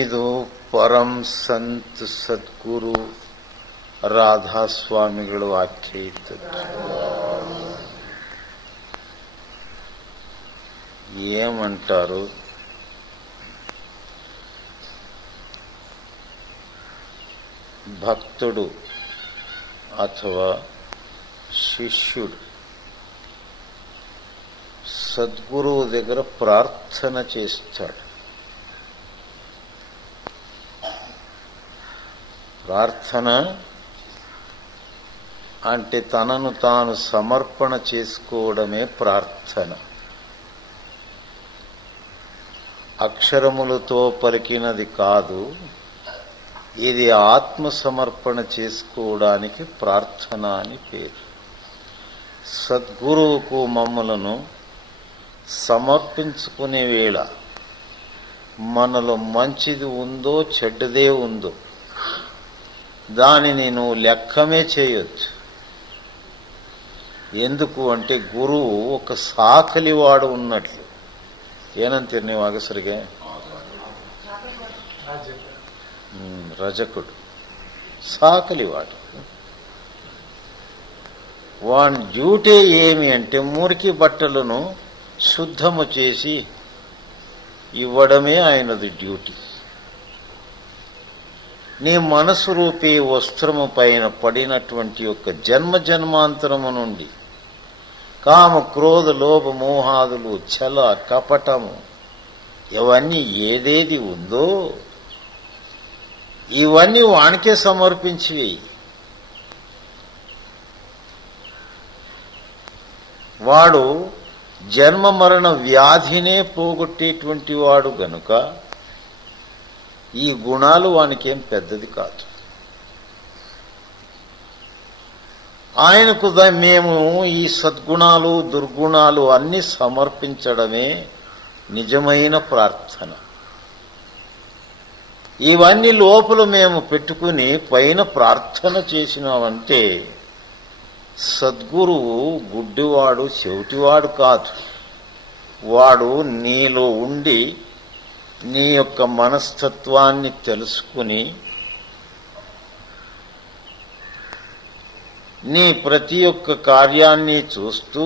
ಇದು ಪರಂ ಸಂತ್ ಸದ್ಗುರು ರಾಧಾಸ್ವಾಮಿಗಳು ವಾಕ್ಯ ಇದ್ದದ್ದು. ఏమంటారు? భక్తుడు అథవా శిష్యుడు సద్గురువు దగ్గర ప్రార్థన చేస్తాడు. ప్రార్థన అంటే తనను తాను సమర్పణ చేసుకోవడమే ప్రార్థన. అక్షరములతో పలికినది కాదు, ఇది ఆత్మ సమర్పణ చేసుకోవడానికి ప్రార్థన అని పేరు. సద్గురువుకు మమ్మలను సమర్పించుకునే వేళ మనలో మంచిది ఉందో చెడ్డదే ఉందో దానిని నువ్వు లెక్కమే చేయొచ్చు. ఎందుకు అంటే గురువు ఒక సాకలివాడు ఉన్నట్లు. ಏನಂತೀರಿ ನೀವು ಅಗಸರಿಗೆ? రజకుడు, సాకలివాడు. వాని డ్యూటీ ఏమి అంటే మురికి బట్టలను శుద్ధము చేసి ఇవ్వడమే ఆయనది డ్యూటీ. నీ మనసు రూపీ వస్త్రము పైన పడినటువంటి యొక్క జన్మ జన్మాంతరము నుండి కామ క్రోధ లోభ మోహాదులు ఛల కపటము ఇవన్నీ ఏదేది ఉందో ఇవన్నీ వానికే సమర్పించి వాడు జన్మ మరణ వ్యాధినే పోగొట్టేటువంటి వాడు గనుక ఈ గుణాలు వానికేం పెద్దది కాదు. ఆయనకు మేము ఈ సద్గుణాలు దుర్గుణాలు అన్ని సమర్పించడమే నిజమైన ప్రార్థన. ఇవన్నీ లోపల మేము పెట్టుకుని పైన ప్రార్థన చేసినామంటే సద్గురువు గుడ్డివాడు చెవిటివాడు కాదు. వాడు నీలో ఉండి నీ యొక్క మనస్తత్వాన్ని తెలుసుకుని నీ ప్రతి ఒక్క కార్యాన్ని చూస్తూ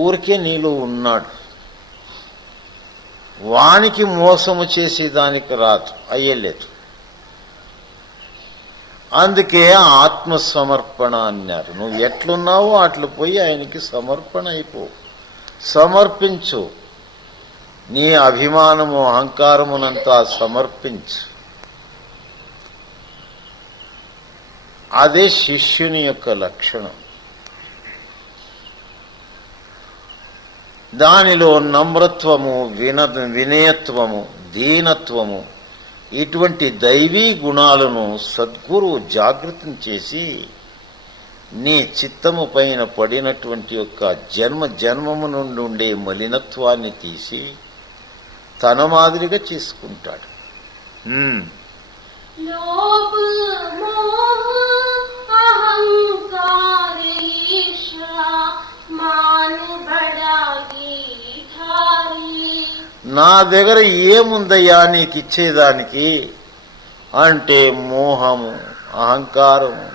ఊరికే నీలో ఉన్నాడు. వానికి మోసము చేసేదానికి రాదు, అయ్యలేదు. అందుకే ఆత్మ సమర్పణ అన్నారు. నువ్వు ఎట్లున్నావో అట్లు పోయి ఆయనకి సమర్పణ అయిపో, సమర్పించు. నీ అభిమానము అహంకారమునంతా సమర్పించు. అదే శిష్యుని యొక్క లక్షణం. దానిలో నమ్రత్వము, వినయత్వము, దీనత్వము ఇటువంటి దైవీ గుణాలను సద్గురువు జాగృతం చేసి నీ చిత్తము పైన పడినటువంటి యొక్క జన్మము నుండి ఉండే మలినత్వాన్ని తీసి తన మాదిరిగా చేసుకుంటాడు. నా దగ్గర ఏముందయ్యా నీకు ఇచ్చేదానికి అంటే మోహము, అహంకారము,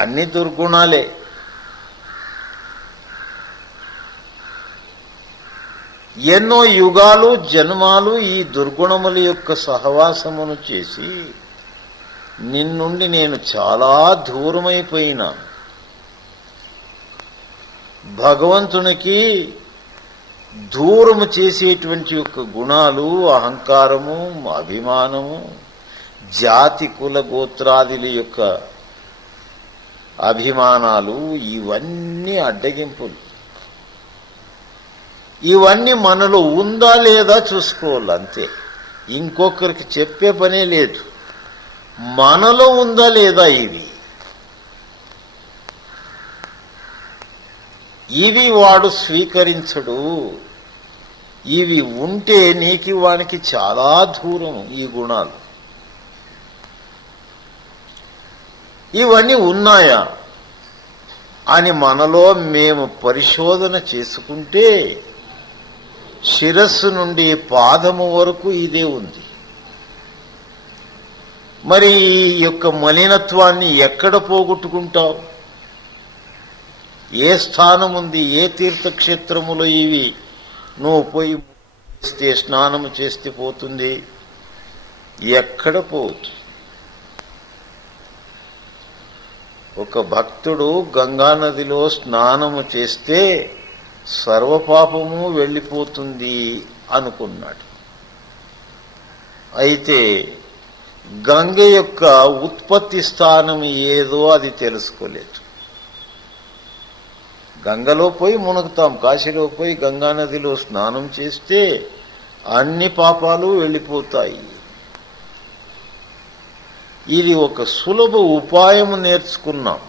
అన్ని దుర్గుణాలే. ఎన్నో యుగాలు జన్మాలు ఈ దుర్గుణముల యొక్క సహవాసమును చేసి నిన్నుండి నేను చాలా దూరమైపోయినా. భగవంతునికి దూరము చేసేటువంటి యొక్క గుణాలు అహంకారము, అభిమానము, జాతి కుల గోత్రాదుల యొక్క అభిమానాలు, ఇవన్నీ అడ్డగింపులు. ఇవన్నీ మనలో ఉందా లేదా చూసుకోవాలి అంతే. ఇంకొకరికి చెప్పే పనే లేదు. మనలో ఉందా లేదా ఇవి వాడు స్వీకరించడు. ఇవి ఉంటే నీకి వానికి చాలా దూరం ఈ గుణాలు. ఇవన్నీ ఉన్నాయా అని మనలో మేము పరిశోధన చేసుకుంటే శిరస్సు నుండి పాదము వరకు ఇదే ఉంది. మరి ఈ యొక్క మలినత్వాన్ని ఎక్కడ పోగొట్టుకుంటావు? ఏ స్థానం ఉంది? ఏ తీర్థక్షేత్రములో ఇవి నువ్వు పోయి చేస్తే, స్నానము చేస్తే పోతుంది? ఎక్కడ పోతుంది? ఒక భక్తుడు గంగానదిలో స్నానము చేస్తే సర్వపాపము వెళ్ళిపోతుంది అనుకున్నాడు. అయితే గంగ యొక్క ఉత్పత్తి స్థానం ఏదో అది తెలుసుకోలేదు. గంగలో పోయి మునుగుతాం, కాశీలో పోయి గంగానదిలో స్నానం చేస్తే అన్ని పాపాలు వెళ్ళిపోతాయి. ఇది ఒక సులభ ఉపాయం నేర్చుకున్నాం.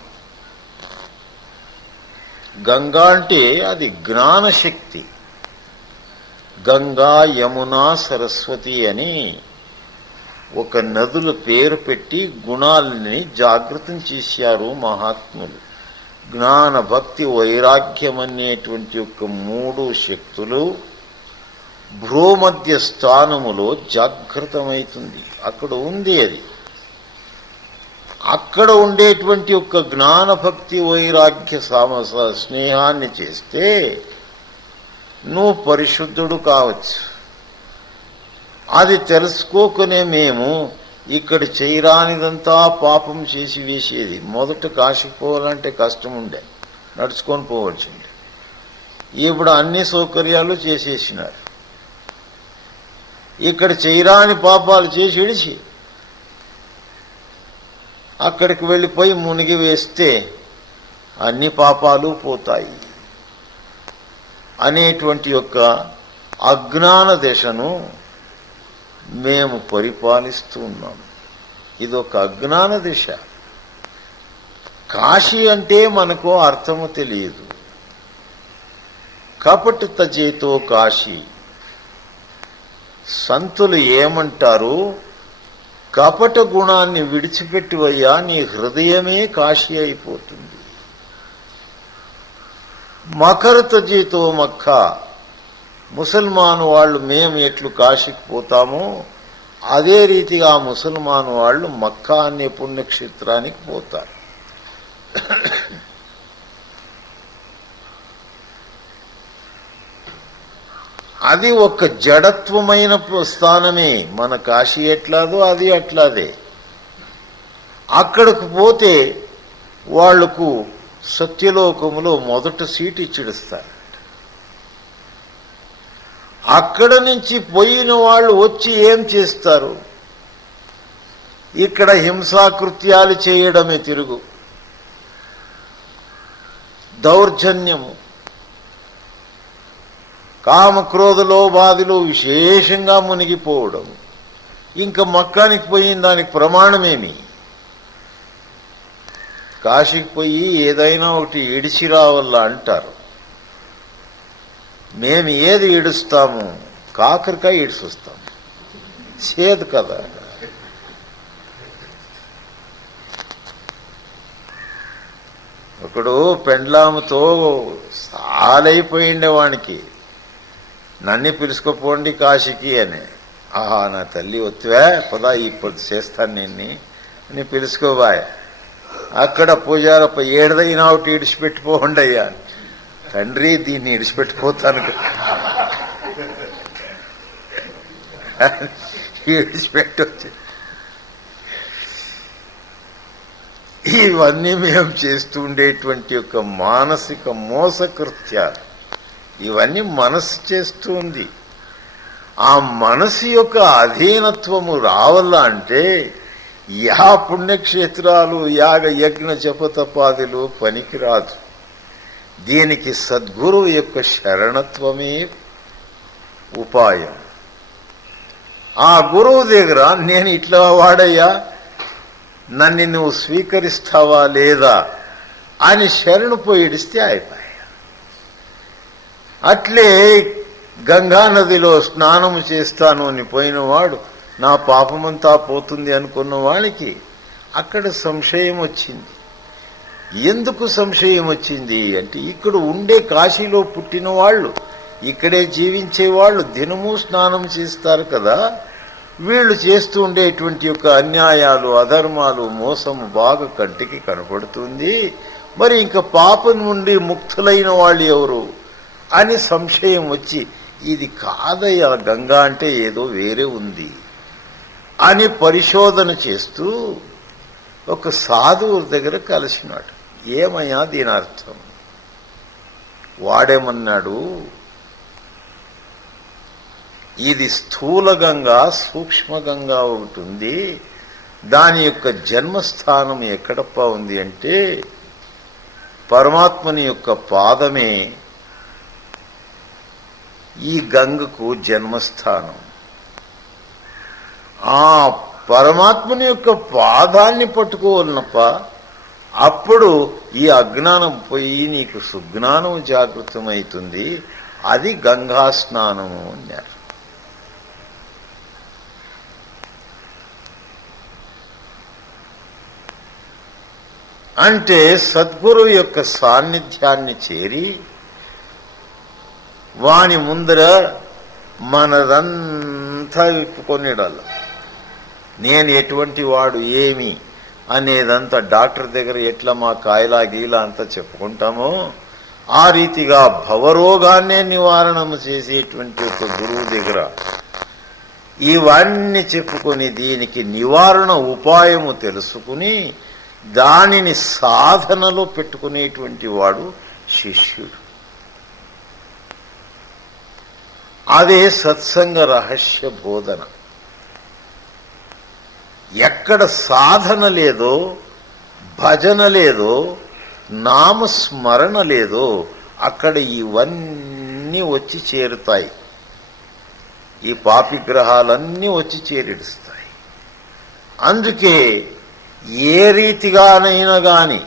గంగా అంటే అది జ్ఞానశక్తి. గంగా, యమున, సరస్వతి అని ఒక నదుల పేరు పెట్టి గుణాలని జాగృతం చేశారు మహాత్ములు. జ్ఞాన, భక్తి, వైరాగ్యం అనేటువంటి ఒక 3 శక్తులు భ్రూమధ్య స్థానములో జాగృతమవుతుంది. అక్కడ ఉంది అది. అక్కడ ఉండేటువంటి ఒక జ్ఞాన, భక్తి, వైరాగ్య స్నేహాన్ని చేస్తే నువ్వు పరిశుద్ధుడు కావచ్చు. అది తెలుసుకోకునే మేము ఇక్కడ చేయరానిదంతా పాపం చేసి వేసేది. మొదట కాశీకి పోవాలంటే కష్టం ఉండే, నడుచుకొని పోవచ్చుండే. ఇప్పుడు అన్ని సౌకర్యాలు చేసేసినారు. ఇక్కడ చేయరాని పాపాలు చేసి విడిచి అక్కడికి వెళ్ళిపోయి మునిగి వేస్తే అన్ని పాపాలు పోతాయి అనేటువంటి యొక్క అజ్ఞాన దశను మేము పరిపాలిస్తూ ఉన్నాం. ఇదొక అజ్ఞాన దిశ. కాశీ అంటే మనకు అర్థము తెలియదు. కపట తజేతో కాశీ. సంతులు ఏమంటారు? కపట గుణాన్ని విడిచిపెట్టివయ్యా, నీ హృదయమే కాశీ అయిపోతుంది. మకర తజేతో మక్కా. ముసల్మాను వాళ్ళు మేము ఎట్లు కాశీకి పోతామో అదే రీతిగా ముసల్మాను వాళ్ళు మక్కా అనే పుణ్యక్షేత్రానికి పోతారు. అది ఒక జడత్వమైన స్థానమే. మన కాశీ ఎట్లాదో అది అట్లాదే. అక్కడికి పోతే వాళ్లకు సత్యలోకములో మొదట సీటు ఇచ్చిడుస్తారు. అక్కడ నుంచి పోయిన వాళ్ళు వచ్చి ఏం చేస్తారు? ఇక్కడ హింసాకృత్యాలు చేయడమే తిరుగు, దౌర్జన్యము, కామక్రోధలోభాదిలో విశేషంగా మునిగిపోవడం. ఇంకా మక్కానికి పోయిన దానికి ప్రమాణమేమి? కాశీకి పోయి ఏదైనా ఒకటి ఇడిచి రావాలా అంటారు. మేము ఏది ఇడుస్తాము? కాకరకాయ ఇడిసొస్తాం. చేదు కదా. ఒకడు పెండ్లాముతో సాలైపోయిండే వానికి, నన్ను పిలుచుకోపోండి కాశీకి అని. ఆహా, నా తల్లి వత్తివా, పదా ఇప్పుడు చేస్తాను నిన్ని అని పిలుచుకోబాయ్. అక్కడ పూజారప్ప ఏడదైనా ఒకటి ఇడిచిపెట్టిపోండి అయ్యా. తండ్రి, దీన్ని ఇడిచిపెట్టిపోతాను, ఇడిచిపెట్టొచ్చు. ఇవన్నీ మేము చేస్తూ ఉండేటువంటి యొక్క మానసిక మోసకృత్యాలు. ఇవన్నీ మనసు చేస్తూ ఉంది. ఆ మనసు యొక్క అధీనత్వము రావాలా అంటే యా పుణ్యక్షేత్రాలు యాగ యజ్ఞ జపతపాదులు పనికిరాదు. దీనికి సద్గురువు యొక్క శరణత్వమే ఉపాయం. ఆ గురువు దగ్గర నేను ఇట్లా వాడయ్యా, నన్ను నువ్వు స్వీకరిస్తావా లేదా అని శరణు పోయిడిస్తే అయిపోయా. అట్లే గంగా నదిలో స్నానము చేస్తాను అని పోయినవాడు నా పాపమంతా పోతుంది అనుకున్న వాడికి అక్కడ సంశయం వచ్చింది. ఎందుకు సంశయం వచ్చింది అంటే, ఇక్కడ ఉండే కాశీలో పుట్టిన వాళ్ళు, ఇక్కడే జీవించే వాళ్ళు దినము స్నానం చేస్తారు కదా, వీళ్ళు చేస్తూ ఉండేటువంటి యొక్క అన్యాయాలు, అధర్మాలు, మోసము బాగా కంటికి కనపడుతుంది. మరి ఇంకా పాపం నుండి ముక్తులైన వాళ్ళు ఎవరు అని సంశయం వచ్చి, ఇది కాదయ్యా గంగా అంటే ఏదో వేరే ఉంది అని పరిశోధన చేస్తూ ఒక సాధువు దగ్గర కలిసినాడు. ఏమయ్యా దీని అర్థం? వాడేమన్నాడు, ఇది స్థూల గంగా, సూక్ష్మ గంగా ఒకటి ఉంది. దాని యొక్క జన్మస్థానం ఎక్కడప్ప ఉంది అంటే పరమాత్మని యొక్క పాదమే ఈ గంగకు జన్మస్థానం. ఆ పరమాత్మని యొక్క పాదాన్ని పట్టుకోవాలనప్ప, అప్పుడు ఈ అజ్ఞానం పోయి నీకు సుజ్ఞానం జాగృతమవుతుంది. అది గంగా స్నానము అన్నారు. అంటే సద్గురువు యొక్క సాన్నిధ్యాన్ని చేరి వాని ముందర మనదంతా విప్పుకొనిడాలి. నేను ఎటువంటి వాడు ఏమి అనేదంతా డాక్టర్ దగ్గర ఎట్లా మా కాయలా గీలా అంతా చెప్పుకుంటామో ఆ రీతిగా భవరోగాన్నే నివారణము చేసేటువంటి ఒక గురువు దగ్గర ఇవన్నీ చెప్పుకొని దీనికి నివారణ ఉపాయము తెలుసుకుని దానిని సాధనలో పెట్టుకునేటువంటి వాడు శిష్యుడు. అదే సత్సంగ రహస్య బోధన. ఎక్కడ సాధన లేదో, భజన లేదో, నామస్మరణ లేదో అక్కడ ఇవన్నీ వచ్చి చేరుతాయి. ఈ పాపిగ్రహాలన్నీ వచ్చి చేరిడుస్తాయి. అందుకే ఏ రీతిగానైనా గాని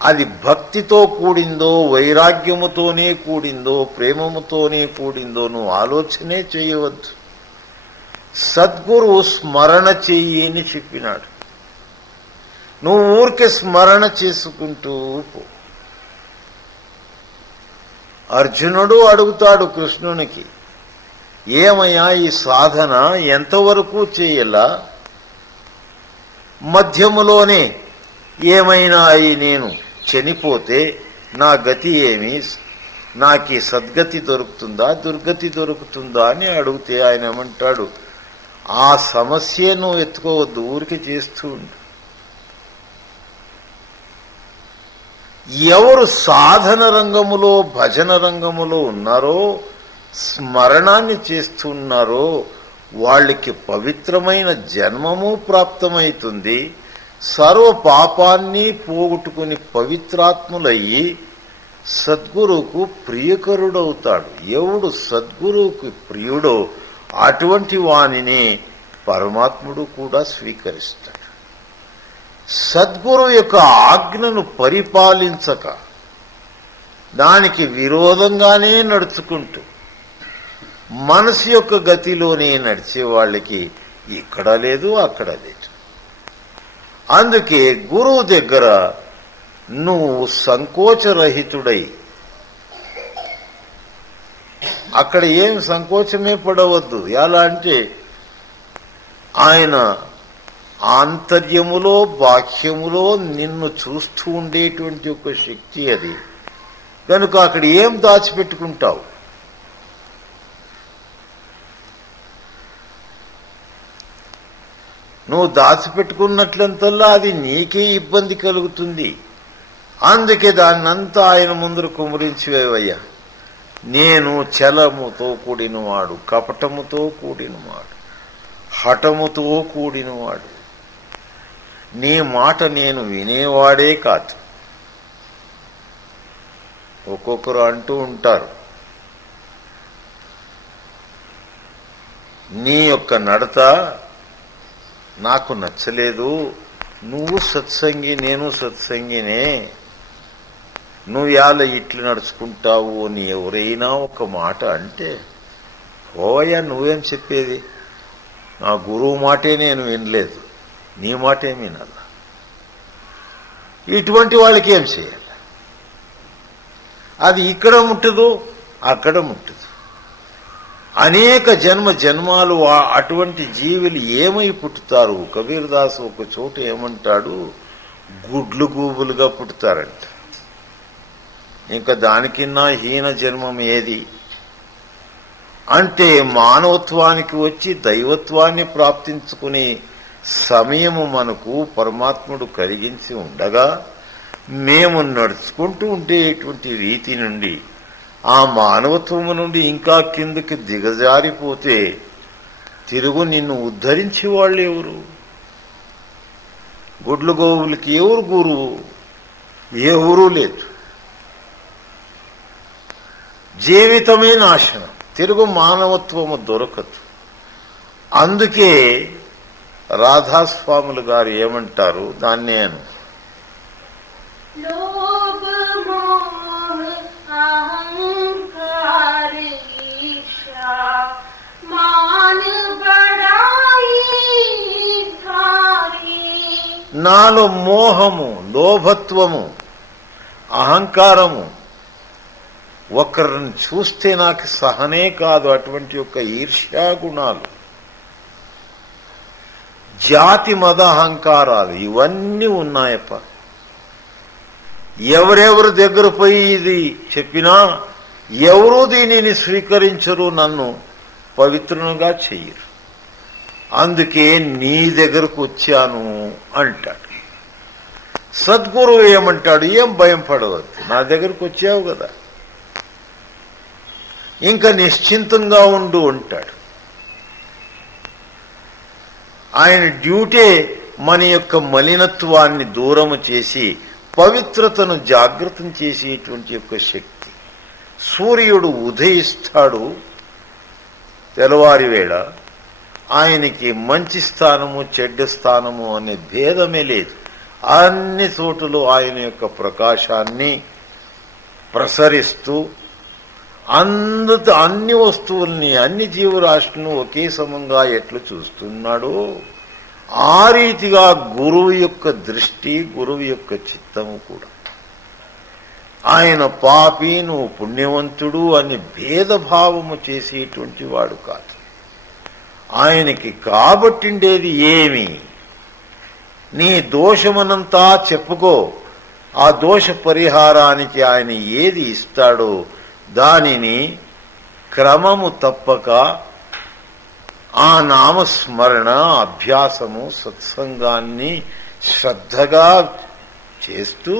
అది భక్తితో కూడిందో, వైరాగ్యముతోనే కూడిందో, ప్రేమముతోనే కూడిందో నువ్వు ఆలోచనే చేయవద్దు. సద్గురు స్మరణ చెయ్యి అని చెప్పినాడు. నువ్వు ఊరికే స్మరణ చేసుకుంటూ పో. అర్జునుడు అడుగుతాడు కృష్ణునికి, ఏమయ్యా ఈ సాధన ఎంతవరకు చేయాలా? మధ్యములోనే ఏమైనా అయి నేను చనిపోతే నా గతి ఏమి? నాకు సద్గతి దొరుకుతుందా, దుర్గతి దొరుకుతుందా అని అడిగితే ఆయన ఏమంటాడు, ఆ సమస్యను ఎత్తుకోవద్దు, ఊరికి చేస్తూ ఉండు. ఎవరు సాధన రంగములో, భజన రంగములో ఉన్నారో, స్మరణాన్ని చేస్తున్నారో వాళ్ళకి పవిత్రమైన జన్మము ప్రాప్తమవుతుంది. సర్వ పాపాన్ని పోగొట్టుకుని పవిత్రాత్ములయ్యి సద్గురువుకు ప్రియకరుడవుతాడు. ఎవడు సద్గురువుకు ప్రియుడో అటువంటి వానిని పరమాత్ముడు కూడా స్వీకరిస్తాడు. సద్గురువు యొక్క ఆజ్ఞను పరిపాలించక దానికి విరోధంగానే నడుచుకుంటూ మనసు యొక్క గతిలోనే నడిచే వాళ్ళకి ఇక్కడ లేదు, అక్కడ లేదు. అందుకే గురువు దగ్గర నువ్వు సంకోచరహితుడై, అక్కడ ఏం సంకోచమే పడవద్దు. ఎలా అంటే ఆయన ఆంతర్యములో, బాహ్యములో నిన్ను చూస్తూ ఉండేటువంటి ఒక శక్తి అది. కనుక అక్కడ ఏం దాచిపెట్టుకుంటావు? నువ్వు దాచిపెట్టుకున్నట్లంతల్లా అది నీకే ఇబ్బంది కలుగుతుంది. అందుకే దాన్నంతా ఆయన ముందర కుమరించివేవయ్యా. నేను చలముతో కూడినవాడు, కపటముతో కూడినవాడు, హఠముతో కూడినవాడు. నీ మాట నేను వినేవాడే కాదు. ఒక్కొక్కరు అంటూ ఉంటారు, నీ యొక్క నడత నాకు నచ్చలేదు, నువ్వు సత్సంగి నేను సత్సంగినే, నువ్వు యాల ఇట్లు నడుచుకుంటావు అని ఎవరైనా ఒక మాట అంటే, ఓవయ్యా నువ్వేం చెప్పేది, నా గురువు మాటే నేను వినలేదు, నీ మాటేం వినాల. ఇటువంటి వాళ్ళకి ఏం చేయాలి? అది ఇక్కడ ముట్టదు, అక్కడ ముట్టదు. అనేక జన్మాలు అటువంటి జీవులు ఏమై పుట్టుతారు? కబీర్దాసు ఒక చోట ఏమంటాడు, గుడ్లు గూబులుగా పుట్టుతారంట. ఇంకా దానికిన్నా హీన జన్మం ఏది అంటే, మానవత్వానికి వచ్చి దైవత్వాన్ని ప్రాప్తించుకునే సమయము మనకు పరమాత్ముడు కలిగించి ఉండగా, మేము నడుచుకుంటూ ఉండేటువంటి రీతి నుండి ఆ మానవత్వము నుండి ఇంకా కిందకి దిగజారిపోతే తిరుగు నిన్ను ఉద్ధరించే వాళ్ళు ఎవరు? గుడ్లు గోవులకి ఎవరు గురువు? ఎవరూ లేదు. జీవితమే నాశనం, తిరుగు మానవత్వము దొరకదు. అందుకే రాధాస్వాములు గారు ఏమంటారు, దాన్నే నాలో మోహము, లోభత్వము, అహంకారము, ఒకరిని చూస్తే నాకు సహనే కాదు అటువంటి యొక్క ఈర్ష్యా గుణాలు, జాతి మద అహంకారాలు ఇవన్నీ ఉన్నాయప్ప. ఎవరెవరి దగ్గర పోయి ఇది చెప్పినా ఎవరూ దీనిని స్వీకరించరు, నన్ను పవిత్రునిగా చెయ్యరు. అందుకే నీ దగ్గరకు వచ్చాను అంటాడు. సద్గురువు ఏమంటాడు, ఏం భయం పడవద్దు, నా దగ్గరకు వచ్చావు కదా, ఇంకా నిశ్చింతంగా ఉండు అంటాడు. ఆయన డ్యూటీ మన యొక్క మలినత్వాన్ని దూరము చేసి పవిత్రతను జాగృతం చేసేటువంటి యొక్క శక్తి. సూర్యుడు ఉదయిస్తాడు తెల్లవారి వేళ, ఆయనకి మంచి స్థానము చెడ్డ స్థానము అనే భేదమే లేదు. అన్ని చోట్ల ఆయన యొక్క ప్రకాశాన్ని ప్రసరిస్తూ అన్ని వస్తువుల్ని, అన్ని జీవరాశులను ఒకే సమంగా ఎట్లు చూస్తున్నాడో ఆ రీతిగా గురువు యొక్క దృష్టి, గురువు యొక్క చిత్తము కూడా. ఆయన పాపి, నువ్వు పుణ్యవంతుడు అని భేదభావము చేసేటువంటి వాడు కాదు. ఆయనకి కాబట్టిండేది ఏమి? నీ దోషమనంతా చెప్పుకో, ఆ దోష పరిహారానికి ఆయన ఏది ఇస్తాడో దానిని క్రమము తప్పక ఆ నామస్మరణ, అభ్యాసము, సత్సంగాన్ని శ్రద్ధగా చేస్తూ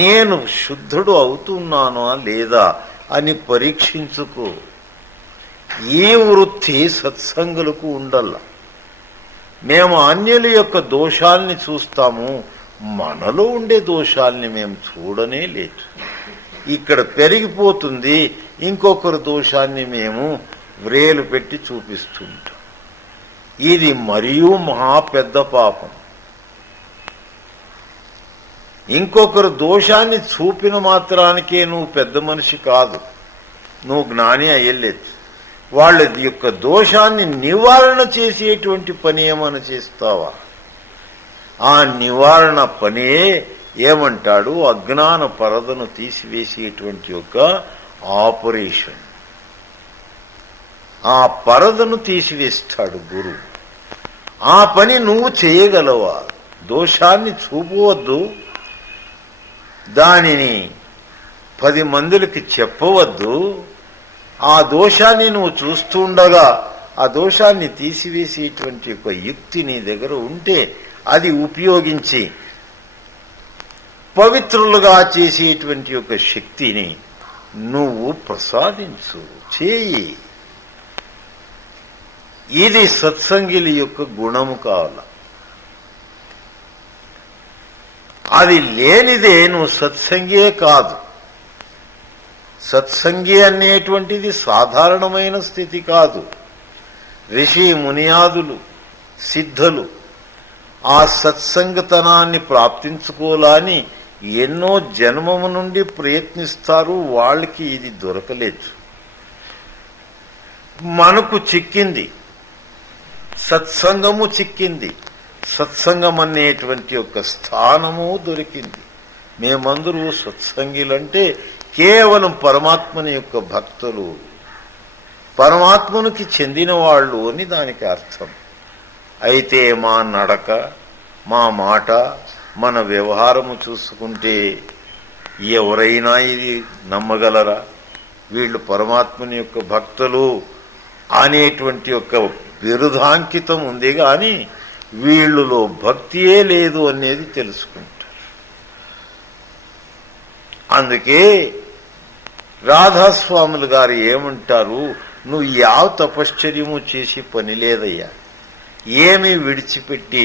నేను శుద్ధుడు అవుతున్నానా లేదా అని పరీక్షించుకో. ఈ వృత్తి సత్సంగులకు ఉండల్ల. మేము అన్యుల యొక్క దోషాల్ని చూస్తాము, మనలో ఉండే దోషాల్ని మేము చూడనే లేదు. ఇక్కడ పెరిగిపోతుంది, ఇంకొకరి దోషాన్ని మేము వ్రేలు పెట్టి చూపిస్తుంటాం. ఇది మరియు మహా పెద్ద పాపం. ఇంకొకరు దోషాన్ని చూపిన మాత్రానికే నువ్వు పెద్ద మనిషి కాదు, నువ్వు జ్ఞాని అయ్యలేదు. వాళ్ళ యొక్క దోషాన్ని నివారణ చేసేటువంటి పని ఏమైనా చేస్తావా? ఆ నివారణ పనే ఏమంటాడు, అజ్ఞాన పరదను తీసివేసేటువంటి యొక్క ఆపరేషన్. ఆ పరదను తీసివేస్తాడు గురువు. ఆ పని నువ్వు చేయగలవా? దోషాన్ని చూపవద్దు, దానిని 10 మందికి చెప్పవద్దు. ఆ దోషాన్ని నువ్వు చూస్తుండగా ఆ దోషాన్ని తీసివేసేటువంటి యొక్క యుక్తి నీ దగ్గర ఉంటే అది ఉపయోగించి పవిత్రులుగా చేసేటువంటి యొక్క శక్తిని నువ్వు ప్రసాదించు, చేయి. ఇది సత్సంగిలి యొక్క గుణము కావాల. అది లేనిదే నువ్వు సత్సంగే కాదు. సత్సంగి అనేటువంటిది సాధారణమైన స్థితి కాదు. ఋషి మునియాదులు సిద్ధులు ఆ సత్సంగతనాన్ని ప్రాప్తించుకోవాలని ఎన్నో జన్మము నుండి ప్రయత్నిస్తారు. వాళ్ళకి ఇది దొరకలేదు. మనకు చిక్కింది, సత్సంగము చిక్కింది. సత్సంగం అనేటువంటి ఒక స్థానము దొరికింది. మేమందరూ సత్సంగిలంటే కేవలం పరమాత్మని యొక్క భక్తులు, పరమాత్మనికి చెందిన వాళ్ళు అని దానికి అర్థం. అయితే మా నడక, మా మాట, మన వ్యవహారము చూసుకుంటే ఎవరైనా ఇది నమ్మగలరా? వీళ్ళు పరమాత్మని యొక్క భక్తులు అనేటువంటి ఒక బిరుదాంకితం ఉంది గాని వీళ్ళలో భక్తియే లేదు అనేది తెలుసుకుంటారు. అందుకే రాధాస్వాములు గారు ఏమంటారు, నువ్వు యావ తపశ్చర్యము చేసి పని లేదయ్యా, ఏమీ విడిచిపెట్టి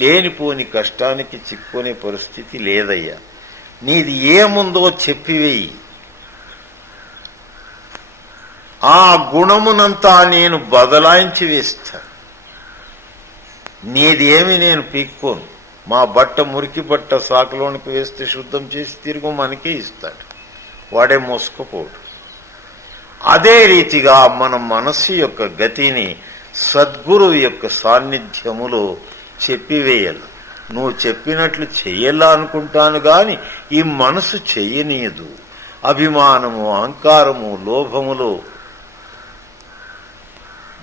లేనిపోని కష్టానికి చిక్కునే పరిస్థితి లేదయ్యా, నీది ఏముందో చెప్పివేయి, ఆ గుణమునంతా నేను బదలాయించి వేస్తాను, నీదేమి నేను పీక్కోను, మా బట్ట మురికి బట్ట సాకులోనికి వేస్తే శుద్ధం చేసి తిరిగి మనకే ఇస్తాడు, వాడే మోసుకుపోడు. అదే రీతిగా మన మనస్సు యొక్క గతిని సద్గురువు యొక్క సాన్నిధ్యములో చెప్పివేయాలి. నువ్వు చెప్పినట్లు చెయ్యాలా అనుకుంటాను గాని ఈ మనసు చెయ్యనీయదు. అభిమానము, అహంకారము, లోభములో,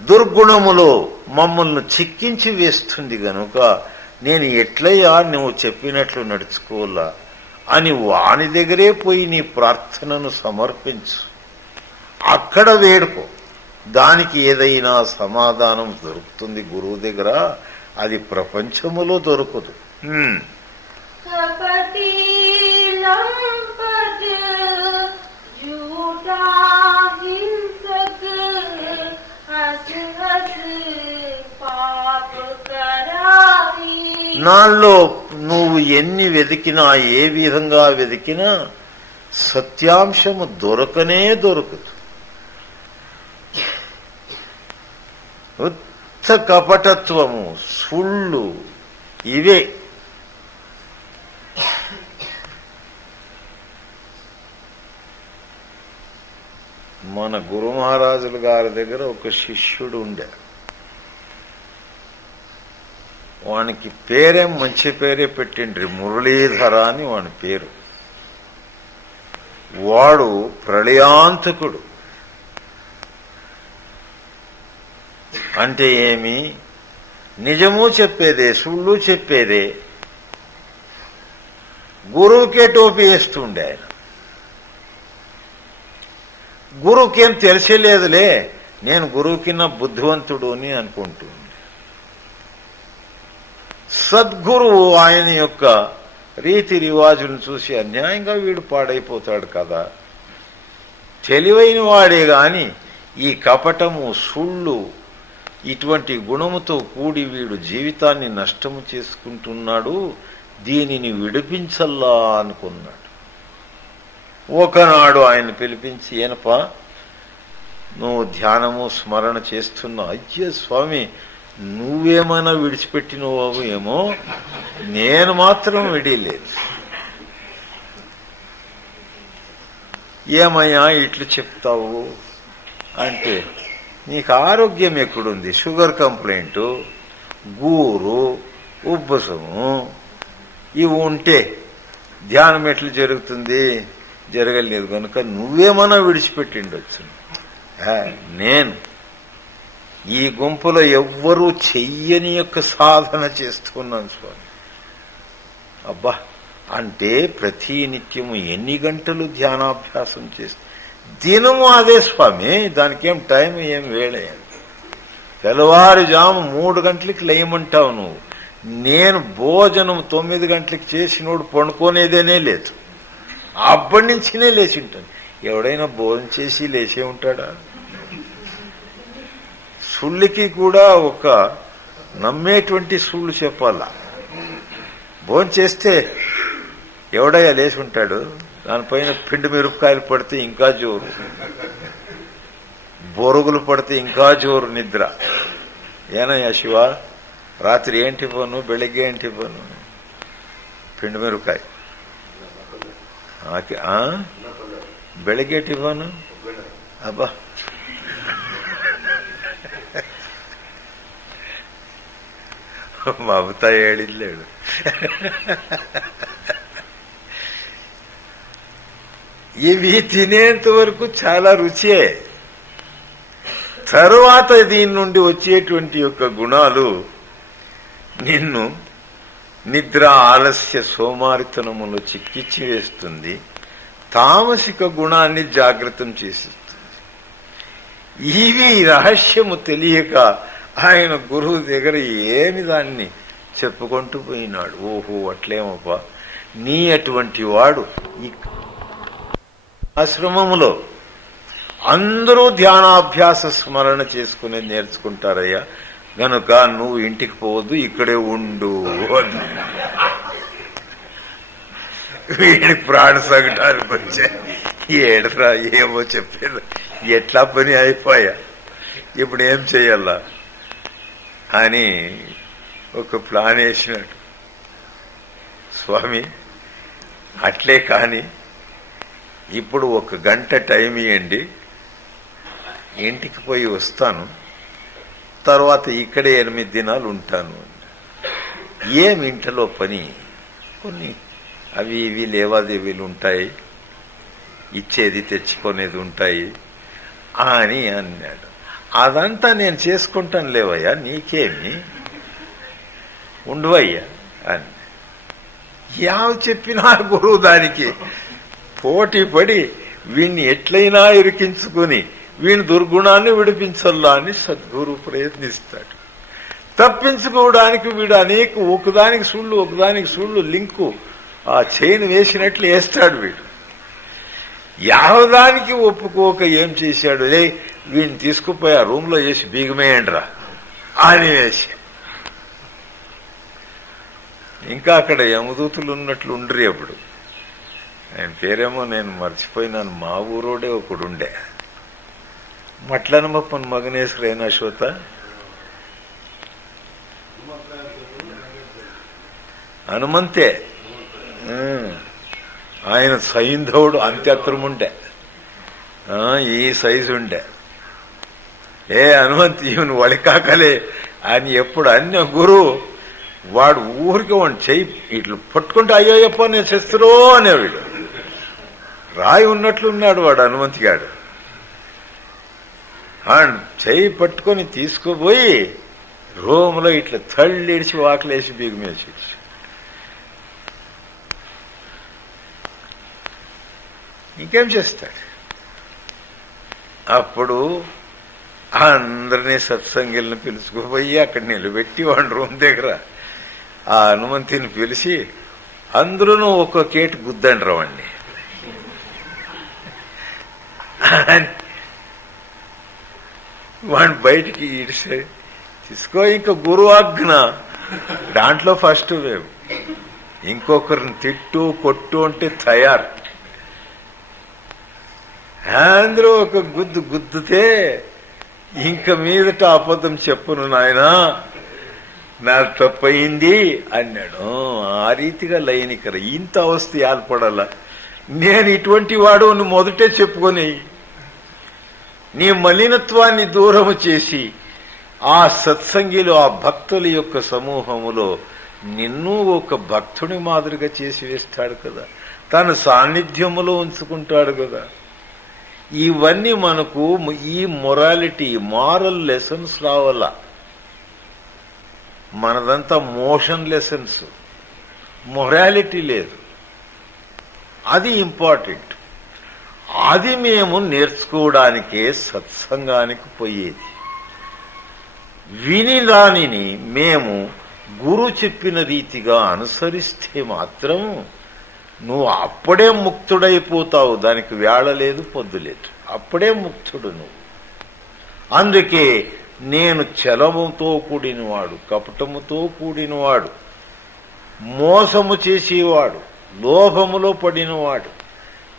దుర్గుణములో మమ్మల్ని చిక్కించి వేస్తుంది గనుక నేను ఎట్లయ్యా నువ్వు చెప్పినట్లు నడుచుకోవాలా అని వాని దగ్గరే పోయి నీ ప్రార్థనను సమర్పించు, అక్కడ వేడుకో, దానికి ఏదైనా సమాధానం దొరుకుతుంది గురువు దగ్గర, అది ప్రపంచములో దొరకదు. నాలో నువ్వు ఎన్ని వెతికినా, ఏ విధంగా వెతికినా సత్యాంశము దొరకనే దొరకదు. ఉత్త కపటత్వము, సుళ్ళు ఇవే. మన గురు మహారాజుల గారి దగ్గర ఒక శిష్యుడు ఉండే, వానికి పేరేం మంచి పేరే పెట్టిండ్రి, మురళీధర అని వాని పేరు. వాడు ప్రళయాంతకుడు. అంటే ఏమి, నిజము చెప్పేదే, సుళ్ళు చెప్పేదే. గురువుకే టోపీ వేస్తుండే ఆయన. గురువుకేం తెలిసేలేదులే, నేను గురువు కింద బుద్ధివంతుడు అని అనుకుంటుంది. సద్గురువు ఆయన యొక్క రీతి రివాజులను చూసి అన్యాయంగా వీడు పాడైపోతాడు కదా, తెలివైన వాడే గాని ఈ కపటము, సుళ్ళు ఇటువంటి గుణముతో కూడి వీడు జీవితాన్ని నష్టము చేసుకుంటున్నాడు, దీనిని విడిపించల్లా అనుకున్నాడు. ఒకనాడు ఆయన పిలిపించి, ఏనపా నువ్వు ధ్యానము స్మరణ చేస్తున్నావు, అయ్యే స్వామి నువ్వేమైనా విడిచిపెట్టినవు ఏమో, నేను మాత్రం విడిలేదు. ఏమయ్యా ఇట్లు చెప్తావు అంటే, నీకు ఆరోగ్యం ఎక్కడుంది, షుగర్ కంప్లైంట్, గూరు, ఉబ్బసము ఇవి ఉంటే ధ్యానం ఎట్లు జరుగుతుంది, జరగలేదు కనుక నువ్వేమన్నా విడిచిపెట్టిండొచ్చు. నేను ఈ గుంపులో ఎవ్వరూ చెయ్యని యొక్క సాధన చేస్తున్నాను స్వామి. అబ్బా అంటే ప్రతి నిత్యము ఎన్ని గంటలు ధ్యానాభ్యాసం చేస్తా, దినము అదే స్వామి, దానికేం టైం ఏం వేళ. తెల్లవారుజాము 3 గంటలకి లేయమంటావు నువ్వు, నేను భోజనం 9 గంటలకి చేసినోడు పండుకోనేదేనే లేదు, అప్పటి నుంచినే లేచి ఉంటాను. ఎవడైనా భోజనం చేసి లేచే ఉంటాడా? సుళ్ళకి కూడా ఒక నమ్మేటువంటి సుళ్ళు చెప్పాలా. భోంచేస్తే ఎవడయ్యా లేచి ఉంటాడు, దానిపైన పిండి మిరపకాయలు పడితే ఇంకా జోరు, బొరుగులు పడితే ఇంకా జోరు నిద్ర. ఏనయ్యా శివ, రాత్రి ఏంటి పోను, ಬೆಳಗ್ಗೆ ఏంటి పోను, పిండి మిరపకాయ. ಬೆಳಗ್ಗೆ ಟಿಫನು ಅಬ್ಬಾ మమతా ಹೇಳಿಲ್ಲೇಳು. ఇవి తినేంత వరకు చాలా రుచే. తరువాత దీని నుండి వచ్చేటువంటి యొక్క గుణాలు నిన్ను నిద్ర, ఆలస్య, సోమారితనములో చిక్కిచ్చి వేస్తుంది. తామసిక గుణాన్ని జాగృతం చేసిస్తుంది. ఇవి రహస్యము తెలియక ఆయన గురువు దగ్గర ఏమి దాన్ని చెప్పుకుంటూ పోయినాడు. ఓహో అట్లేమప్పా, నీ అటువంటి వాడు ఈ ఆశ్రమములో అందరూ ధ్యానాభ్యాస స్మరణ చేసుకుని నేర్చుకుంటారయ్యా, గనుక నువ్వు ఇంటికి పోవద్దు, ఇక్కడే ఉండు అని వీడి ప్రాణ సగటానికి వచ్చా. ఏడరా ఏమో చెప్పేది, ఎట్లా పని అయిపోయా, ఇప్పుడు ఏం చెయ్యాలా అని ఒక ప్లాన్ వేసినాడు. స్వామి అట్లే కాని ఇప్పుడు 1 గంట టైం ఇవ్వండి, ఇంటికి పోయి వస్తాను, తర్వాత ఇక్కడే 8 దినాలు ఉంటాను. ఏం ఇంట్లో పని, కొన్ని అవి ఇవి లేవాదేవీలు ఉంటాయి, ఇచ్చేది తెచ్చుకునేది ఉంటాయి అని అన్నాడు. అదంతా నేను చేసుకుంటాను లేవయ్యా, నీకేమి ఉండవయ్యా అని చెప్పినా గురువు దానికి పోటీ పడి వీణ్ణి ఎట్లయినా ఇరికించుకుని వీని దుర్గుణాన్ని విడిపించల్లా అని సద్గురు ప్రయత్నిస్తాడు. తప్పించుకోవడానికి వీడు అనేక ఒకదానికి సుళ్ళు లింకు ఆ చైన్ వేసినట్లు వేస్తాడు. వీడు యావదానికి ఒప్పుకోక ఏం చేశాడు, లే వీడిని తీసుకుపోయి ఆ రూమ్ లో వేసి బీగమేయండ్రా అని వేసి, ఇంకా అక్కడ యమదూతులు ఉన్నట్లు ఉండ్రి. అప్పుడు ఆయన పేరేమో నేను మర్చిపోయినాను, మా ఊరోడే ఒకడుండే, మట్లనమప్పన్ మగనేశ్వరైన అశ్వత, హనుమంతే. ఆయన సైంధవుడు అంత్యత్రముండే, ఈ సైజు ఉండే. ఏ హనుమంత్ ఈవెన్ వళికాకలే అని ఎప్పుడు అన్న గురువు వాడు ఊరికి వాడిని చెయ్యి ఇట్లు పట్టుకుంటే అయ్యోయప్ప నేను చేస్తురో అనేవాడు. రాయి ఉన్నట్లున్నాడు వాడు హనుమంతిగాడు. చెయ్యి పట్టుకొని తీసుకుపోయి రూములో ఇట్లా తళ్ళిడిచి వాకలేసి బిగుమేసి ఇంకేం చేస్తాడు. అప్పుడు అందరినీ సత్సంగిల్ని పిలుచుకుపోయి అక్కడ నిలబెట్టి వాడి రూమ్ దగ్గర ఆ హనుమంతిని పిలిచి అందరూ ఒక్కో కేటు గుద్దండి రావండి. వాడిని బయటికి ఈడిసే తీసుకో, ఇంకా గురువాజ్ఞ దాంట్లో ఫస్ట్ వేవ్. ఇంకొకరిని తిట్టు కొట్టు అంటే తయారు. అందరూ ఒక గుద్దుతే ఇంక మీదట అబద్ధం చెప్పును నాయనా, నా తప్పయింది అన్నాడు. ఆ రీతిగా లైనికర ఇంత అవస్థ ఏర్పడాల. నేను ఇటువంటి వాడు మొదటే చెప్పుకొని నీ మలినత్వాన్ని దూరము చేసి ఆ సత్సంగిలో ఆ భక్తుల యొక్క సమూహములో నిన్ను ఒక భక్తుని మాదిరిగా చేసి వేస్తాడు కదా, తన సాన్నిధ్యములో ఉంచుకుంటాడు కదా. ఇవన్నీ మనకు ఈ మొరాలిటీ, మారల్ లెసన్స్ రావాలా. మనదంతా మోషన్ లెసన్స్, మొరాలిటీ లేదు. అది ఇంపార్టెంట్. అది మేము నేర్చుకోవడానికే సత్సంగానికి పోయేది. విని దానిని మేము గురు చెప్పిన రీతిగా అనుసరిస్తే మాత్రం నువ్వు అప్పుడే ముక్తుడైపోతావు. దానికి వేళ లేదు, పొద్దు లేదు, అప్పుడే ముక్తుడు నువ్వు. అందుకే నేను చలముతో కూడినవాడు, కపటముతో కూడినవాడు, మోసము చేసేవాడు, లోభములో పడినవాడు.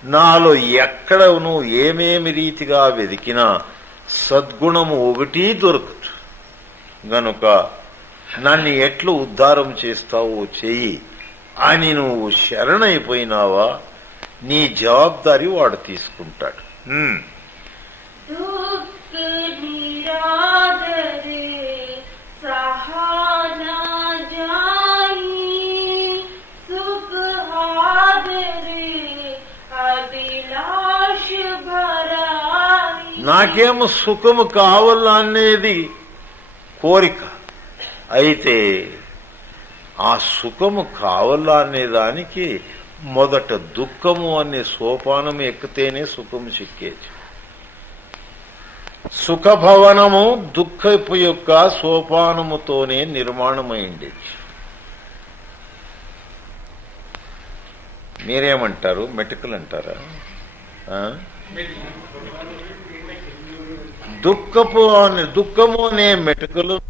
నాలో ఎక్కడ నువ్వు ఏమేమి రీతిగా వెతికినా సద్గుణము ఒకటి దొరకదు. గనుక నన్ను ఎట్లు ఉద్ధారం చేస్తావో చెయ్యి అని నువ్వు శరణైపోయినావా, నీ జవాబారి వాడు తీసుకుంటాడు. నాకేమో సుఖము కావాలనేది కోరిక. అయితే ఆ సుఖము కావాలనే దానికి మొదట దుఃఖము అనే సోపానం ఎక్కితేనే సుఖము చిక్కేది. సుఖభవనము దుఃఖపు యొక్క సోపానముతోనే నిర్మాణమైంది. మీరేమంటారు? మెటుకులు అంటారా? దుఃఖము అనే మెటుకులు